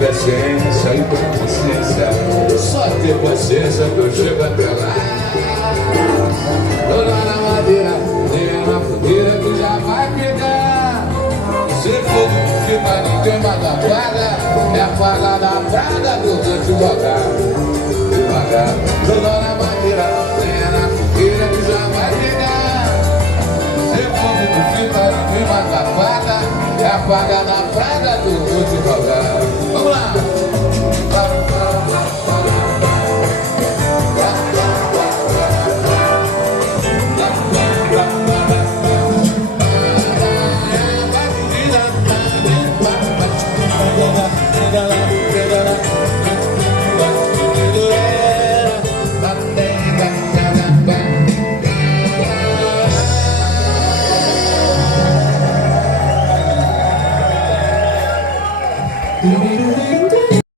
decência e com consciência. Só ter paciência que eu chego até lá. Tô lá na madeira, lenha na fogueira que já vai pegar. Se fogo não fica, ninguém mais apaga. É a faga da praga que eu vou te jogar. Devagar, tô lá na madeira, lenha na fogueira que já vai pegar. Se fogo não fica, ninguém mais apaga. É a faga da praga que eu vou te jogar. Vamos lá! Do